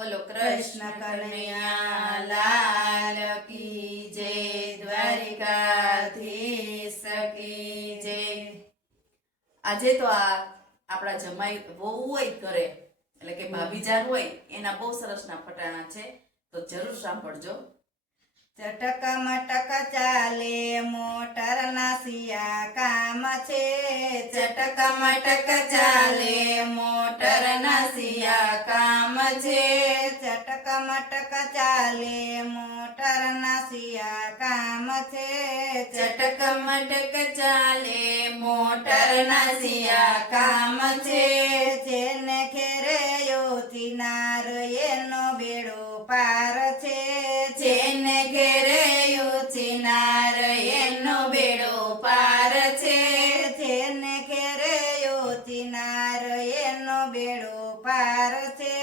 બોલો કૃષ્ણ કનૈયા લાલ કી જય, દ્વારિકાધીશ કી જય। આજે તો આપણા જમાઈ વહુ હોય ઘરે, એટલે કે ભાભીજાન હોય, એના બહુ સરસના ફટાણા છે, તો જરૂર સાંભળજો। ચટક મટક ચાલે મોટર ના સિયા કામ છે, ચટક મટક ચાલે મોટર ના સિયા કામ છે, ચટક મટક ચાલે મોટર ના સિયા કામ છે, ચટક મટક ચાલે મોટર ના સિયા કામ છે, જેને ઘેરે યોથી નાર એનો બેડો પાર છે, જેને ઘેરે યુચિનાર એનો બેડો પાર છે, જેને ઘેરે યોથી નાર એનો બેડો પાર છે,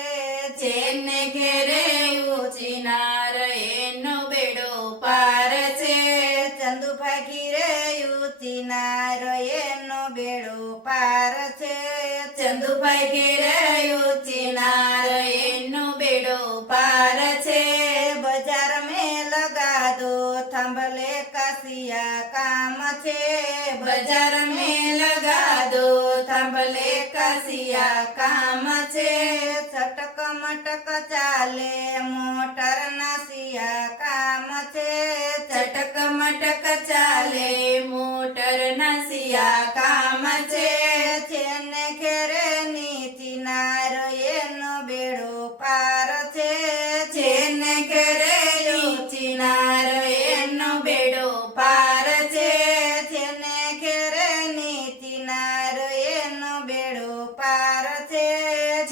જેને ઘેરે યુચિનાર એનો બેડો પાર છે, ચંદુભા ઘીરે યુતી નાર એનો બેડો પાર છે, ચંદુભાઈ ઘેરે યુચિનાર એનો બેડો પાર છે, બજાર में लगा दो थंभले कसिया काम છે, બજાર में लगा दो થાંભલે કસિયા કામ છે, ચટક મટક ચાલે મોટર ના સિયા કામ છે, ચટક મટક ચાલે મોટર ના સિયા કામ છે, જેને ઘેરે નીતિ નાર એનો બેડો પાર છે, જેને ઘરે યુચિનાર એનો બેડો પાર છે, જેને ઘેરે નીતિ નાર એનો બેડો પાર છે,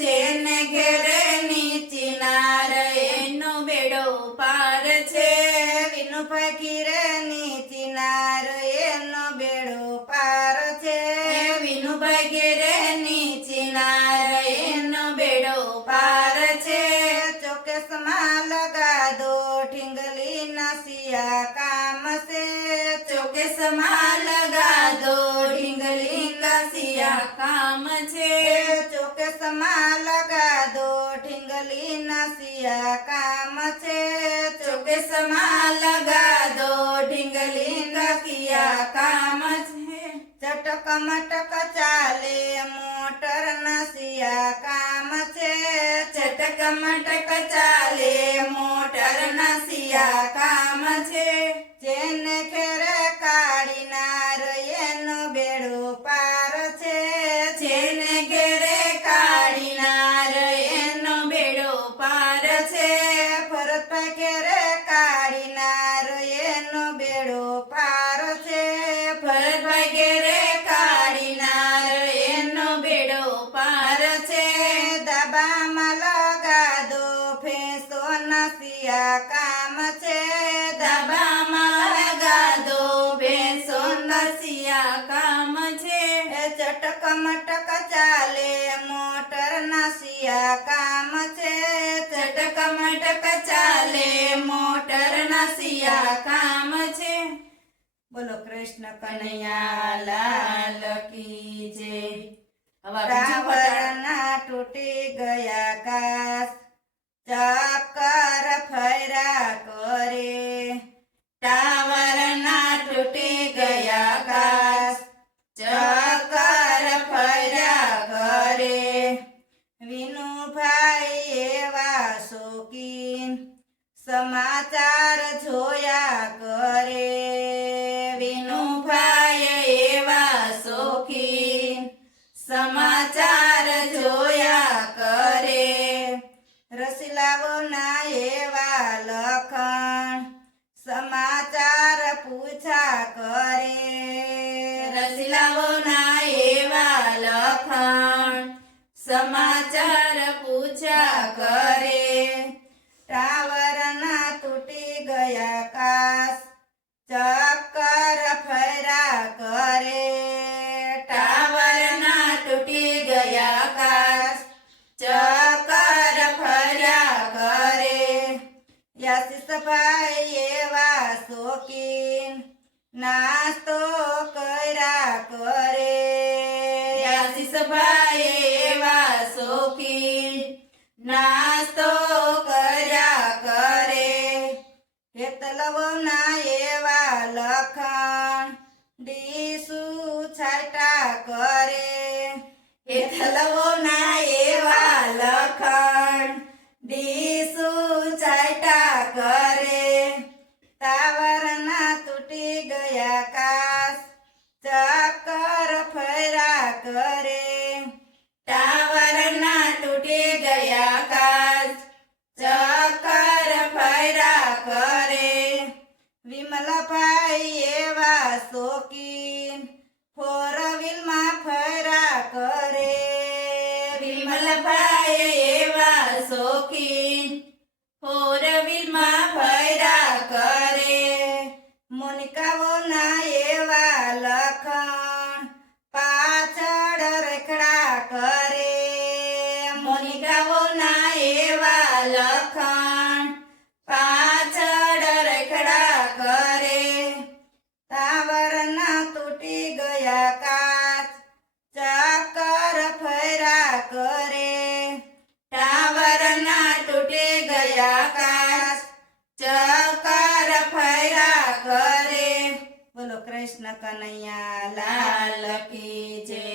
જેને ઘરે નીચિનાર એનો બેડો પાર છે, વિનુભાઈ ઘીરે નીતિ નાર એનો બેડો પાર છે, વિનુભાઈ ઘેરે નીચિનાર એનો બેડો પાર છે, ચોકેસમાં લગા દો ઢીંગલી ના સિયા કામ છે, ચોકેસમાં લગા દો ઢીંગલી કસિયા કામ છે, ચોકેસમાં લગા દો ઢીંગલી ના સિયા કામ છે, ચોકેસમાં લગા દો ઢીંગલી કસિયા કામ છે, ચટક મટક ચાલે મોટર ના સિયા કામ છે, ચટક મટક ચાલે મોટર ના સિયા કામ છે, જેને ઘેરે કાળી નાર એનો બેડો પાર છે, જેને ઘેરે કાઢીનાર એનો બેડો પાર છે, ભરતભાઈ ઘેરે કાળી નાર એનો બેડો પાર છે, ભરતભાઈ ઘેરે કાઢીનાર એનો બેડો પાર છે, દાબામાં લગા દો ભેંસો ના સિયા કામ છે, દાબામાં લગા દો ભેંસો નસિયા કામ છે, ચટક મટક ચાલે મોટર ના સિયા કામ છે, ચટક મટક ચાલે મોટર નસિયા કામ છે। બોલો કૃષ્ણ કનૈયા લાલ કી જય। હવે બીજું ટાવર ફટાણ. ના તૂટી ગયા કાસ ચક્કર ફર્યા કરે, ટાવર ના તૂટી ગયા કાચ ચક્કર ફર્યા કરે, વિનુભાઈ એવા શોકીન સમાચાર જોયા કરે, વિનુભાઈ એવા શોખીન સમાચાર જોયા કરે, રસીલાઓ ના એવા લખણ સમાચાર પૂછા કરે, રસીલાઓના એવા લખણ સમાચાર પૂછ્યા કરે, ટાવર ના તૂટી ગયા કાસ ચક્કર ફર્યા કરે, ટાવર ના તૂટી ગયા કાચ ચક્કર ફર્યા કરે, યાસીસભાઈ એવા શોકીન નાસ્તો કર્યા કરે, આશીષભાઈ એવા શોખીન નાસ્તો હેતલવના એવા લખણ ડીસુ છાટા કરે હેતલવના એવા લખણ ડીસુ છાટા કરે તાવરના તૂટી ગયા કાસ ચક્કર ફર્યા કરે ટાવરના તૂટી ગયા કાચ ચક્કર ફર્યા કરે વિમલભાઈ એવા શોખીન ફોર વ્હીલમાં ફર્યા કરે વિમલભાઈ એવા શોખીન ફોર વ્હીલમાં ફર્યા કરે મોનિકાઓના એવા લખણ પાછળ રખડા કરે મોનિકાઓના એવા લખણ પાછળ રખડા કરે તાવરના તૂટી ગયા કાચ ચક્કર ફર્યા કરે ટાવરના તૂટી ગયા કાચ ચક્કર ફર્યા કરે બોલો કૃષ્ણ કનૈયા લાલ કી જય